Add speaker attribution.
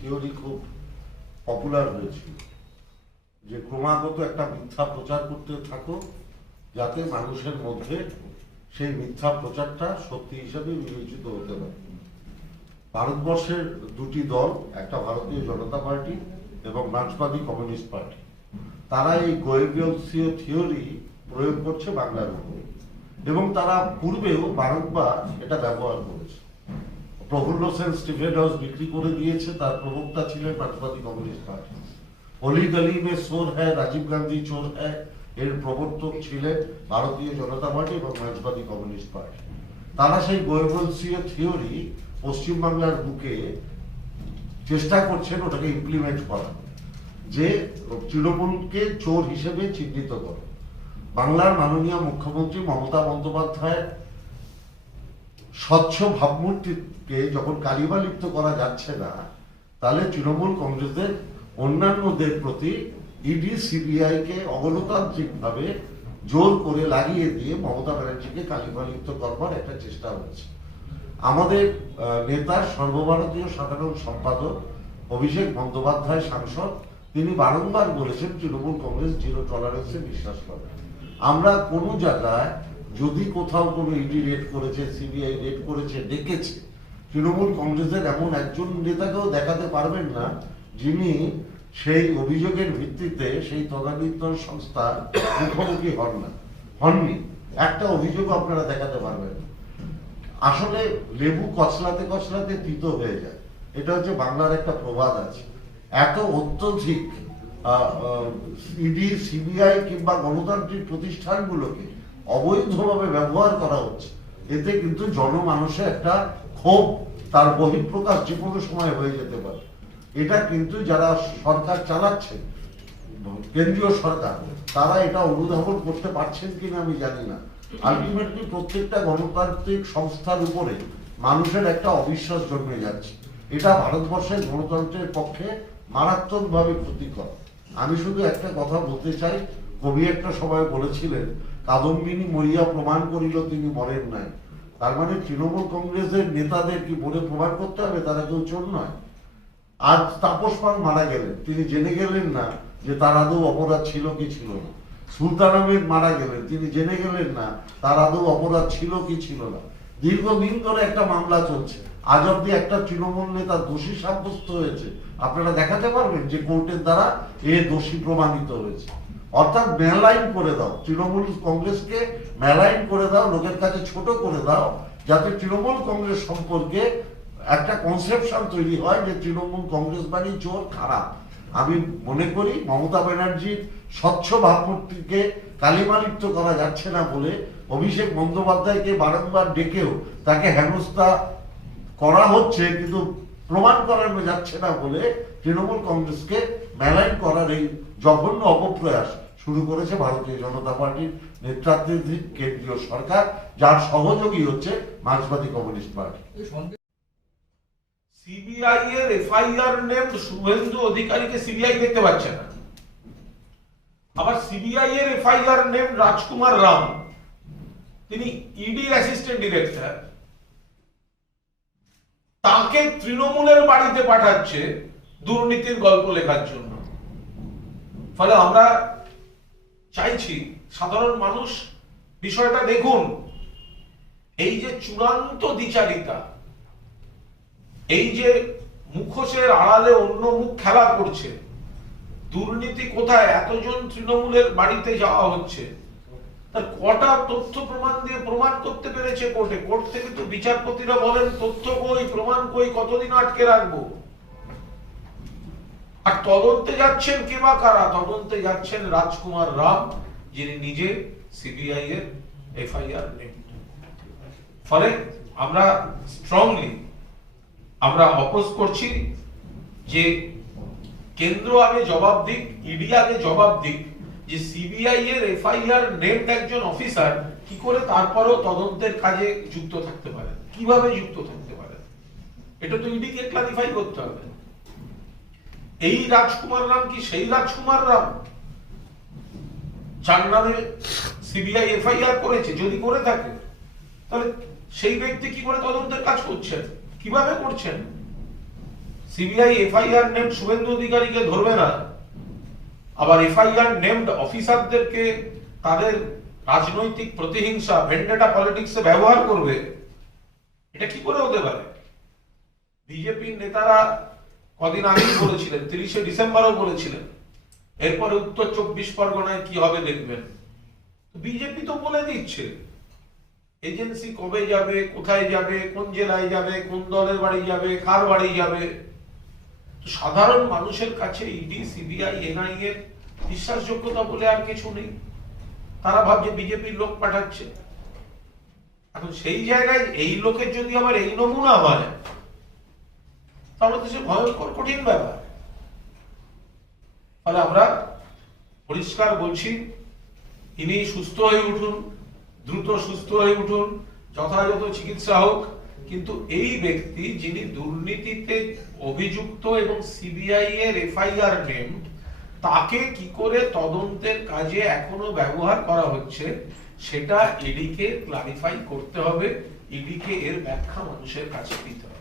Speaker 1: Theory খুব popular হয়েছিল। যে ক্রমাগত একটা মিথ্যা প্রচার করতে থাকো, যাতে মানুষের মধ্যে সেই মিথ্যা প্রচারটা সত্যি বিবেচিত হতে পারে। ভারতবর্ষের দুটি দল, একটা ভারতীয় জনতা পার্টি এবং মার্ক্সবাদী কমিউনিস্ট পার্টি। তারা এই গোয়েবলসীয় থিওরি প্রয়োগ করছে বাংলার উপরে। এবং তারা পূর্বেও বারংবার এটা ব্যবহার করেছে। প্রফুল্ল সেন স্টিফেন হাউস বিক্রি করে দিয়েছে, তার প্রবক্তা ছিলেন মার্ক্সবাদী কমিউনিস্ট পার্টি। অলি গলি মে চোর হ্যায়, রাজীব গান্ধী চোর হ্যায়, এর প্রবর্তক ছিলেন ভারতীয় জনতা পার্টি এবং মার্ক্সবাদী কমিউনিস্ট পার্টি। তারা সেই গোয়েবলসীয় থিওরি পশ্চিমবাংলার বুকে চেষ্টা করছেন ওটাকে ইমপ্লিমেন্ট করার যে তৃণমূলকে চোর হিসেবে চিহ্নিত করে। বাংলার মাননীয় মুখ্যমন্ত্রী মমতা বন্দ্যোপাধ্যায় স্বচ্ছ ভাবমূর্তিকে যখন কালিমা লিপ্ত করা যাচ্ছে না, তাহলে তৃণমূল কংগ্রেসের অন্যান্যদের প্রতি ইডি, সিবিআই কে অগণতান্ত্রিক ভাবে জোর করে লাগিয়ে দিয়ে মমতা ব্যানার্জিকে কালিমা লিপ্ত করবার একটা চেষ্টা হচ্ছে। আমাদের নেতা, সর্বভারতীয় সাধারণ সম্পাদক অভিষেক বন্দ্যোপাধ্যায় সাংসদ, তিনি বারংবার বলেছেন, তৃণমূল কংগ্রেস জিরো টলারেন্সে বিশ্বাস করে। আমরা কোনো জায়গায় যদি কোথাও কোনো ইডি রেড করেছে, সিবিআই রেড করেছে, ডেকেছে, তৃণমূল কংগ্রেসের এমন একজন নেতাকেও দেখাতে পারবেন না, যিনি সেই অভিযোগের ভিত্তিতে সেই তদানীন্তন সংস্থার মুখোমুখি হন না, হননি। একটা অভিযোগ আপনারা দেখাতে পারবেন। আসলে লেবু কচলাতে কচলাতে তিতো হয়ে যায়। এটা হচ্ছে বাংলার একটা প্রবাদ আছে। এত অত্যধিক ইডি, সিবিআই কিংবা গণতান্ত্রিক প্রতিষ্ঠানগুলোকে অবৈধভাবে ব্যবহার করা হচ্ছে। এতে কিন্তু জনমানসে একটা ক্ষোভ, তার বহিঃপ্রকাশ যে কোনো সময় হয়ে যেতে পারে। এটা কিন্তু যারা সরকার চালাচ্ছে, কেন্দ্রীয় সরকার, তারা এটা অনুধাবন করতে পারছেন কিনা আমি জানি না। আলটিমেটলি প্রত্যেকটা গণতান্ত্রিক সংস্থার উপরে মানুষের একটা অবিশ্বাস জন্মে যাচ্ছে। এটা ভারতবর্ষের গণতন্ত্রের পক্ষে মারাত্মকভাবে ক্ষতিকর। আমি শুধু একটা কথা বলতে চাই, কবি একটা সময় বলেছিলেন কাদম্বিনী মরিয়া প্রমাণ করিল, তিনি মরেন নাই। তার মানে তৃণমূল কংগ্রেসের নেতাদের কি বলে প্রমাণ করতে হবে? তারা কেউ চোর নয়। আজ তাপস পাল মারা গেলেন। তিনি জেনে গেলেন না যে তার আদৌ অপরাধ ছিল কি ছিল না। সুলতান আহমেদ মারা গেলেন। তিনি জেনে গেলেন না তার আদৌ অপরাধ ছিল কি ছিল না। দীর্ঘদিন ধরে একটা মামলা চলছে। আজ অব্দি একটা তৃণমূল নেতা দোষী সাব্যস্ত হয়েছে। আপনারা দেখাতে পারবেন যে কোর্টের দ্বারা এ দোষী প্রমাণিত হয়েছে। অর্থাৎ মেলাইন করে দাও। তৃণমূল কংগ্রেসকে মেলাইন করে দাও, লোকের কাছে ছোট করে দাও, যাতে তৃণমূল কংগ্রেস সম্পর্কে একটা কনসেপশন তৈরি হয় যে তৃণমূল কংগ্রেস বাণী চোর খারাপ। আমি মনে করি মমতা ব্যানার্জির স্বচ্ছ ভাবমূর্তিকে কালিমালিপ্ত করা যাচ্ছে না বলে অভিষেক বন্দ্যোপাধ্যায়কে বারংবার ডেকেও তাকে হেনস্থা করা হচ্ছে, কিন্তু প্রমাণ করানো যাচ্ছে না বলে তৃণমূল কংগ্রেসকে মেলাইন করার এই জঘন্য অপপ্রয়াস শুরু করেছে ভারতীয় জনতা পার্টির নেতৃত্বাধীন কেন্দ্রীয় সরকার, যার সহযোগী হচ্ছে মার্ক্সবাদী কমিউনিস্ট পার্টি।
Speaker 2: সিবিআই এর এফআইআর নেম শুভেন্দু অধিকারীকে সিবিআই দেখতে পাচ্ছে না। আবার সিবিআই এর এফআইআর নেম রাজকুমার রাম। তিনি ইডি অ্যাসিস্ট্যান্ট ডিরেক্টর তাকে তৃণমূলের বাড়িতে পাঠাচ্ছে দুর্নীতির গল্প লেখার জন্য। ফলে আমরা চাইছি সাধারণ মানুষ বিষয়টা দেখুন। এই যে চূড়ান্ত দ্বিচারিতা, এই যে মুখোশের আড়ালে অন্য মুখ খেলা করছে, দুর্নীতি কোথায়, এতজন তৃণমূলের বাড়িতে যাওয়া হচ্ছে তার কটা তথ্য প্রমাণ দিয়ে প্রমাণ করতে পেরেছে কোর্টে। কোর্ট থেকে তো বিচারপতিরা বলেন, তথ্য কই, প্রমাণ কই, কতদিন আটকে রাখব? আর তদন্তে যাচ্ছেন কে বা কারা? তদন্তে যাচ্ছেন রাজকুমার রাম, যিনি নিজে সিবিআই এর এফআইআর ফলে আমরা স্ট্রংলি আমরা অপোজ করছি যে কেন্দ্র আগে জবাব দিক, ইডি আগে জবাব দিক যে সিবিআই এর এফআইআর নেট একজন অফিসার কি করে তারপরেও তদন্তের কাজে যুক্ত থাকতে পারে? কীভাবে যুক্ত থাকতে পারে? এটা তো ইডি কে ক্লারিফাই করতে হবে। এই রাজকুমার রাম কি সেই রাজকুমার রাম? যার নামে সিবিআই এফআইআর করেছে, যদি করে থাকে, তাহলে সেই ব্যক্তি কি করে তদন্তের কাজ করছেন? কীভাবে করছেন? সিবিআই এফআইআর নেম শুভেন্দু অধিকারীকে ধরবে না। আবার এফআইআর নেমড অফিসারদেরকে তাদের রাজনৈতিক প্রতিহিংসা ভেন্ডেটা পলিটিক্সে ব্যবহার করবে, এটা কি করে হতে পারে? বিজেপির নেতারা কদিন আগেই বলেছিলেন, তিরিশে ডিসেম্বরও বলেছিলেন, এরপরে উত্তর চব্বিশ পরগনায় কি হবে দেখবেন। বিজেপি তো বলে দিচ্ছে, এজেন্সি কবে যাবে, কোথায় যাবে, কোন জেলায় যাবে, কোন দলের বাড়ি যাবে, কার বাড়ি যাবে সাধারণ মানুষের কাছে ইডি, সিবিআই, এনআই এর বিশ্বাসযোগ্যতা বলে আর কিছু নেই। তারা ভাবছে বিজেপির লোক পাঠাচ্ছে। এখন সেই জায়গায় এই লোকের যদি আবার এই নমুনা হয়, তাহলে তো সে ভয়ঙ্কর, কঠিন ব্যাপার। ফলে আমরা পরিষ্কার বলছি, ইনি সুস্থ হয়ে উঠুন, দ্রুত সুস্থ হয়ে উঠুন, যথাযথ চিকিৎসা হোক। কিন্তু এই ব্যক্তি যিনি দুর্নীতিতে অভিযুক্ত এবং সিবিআই এর এফআইআর নেম তাকে কি করে তদন্তের কাজে এখনও ব্যবহার করা হচ্ছে, সেটা ইডিকে ক্লারিফাই করতে হবে। ইডিকে এর ব্যাখ্যা মানুষের কাছে দিতে হবে।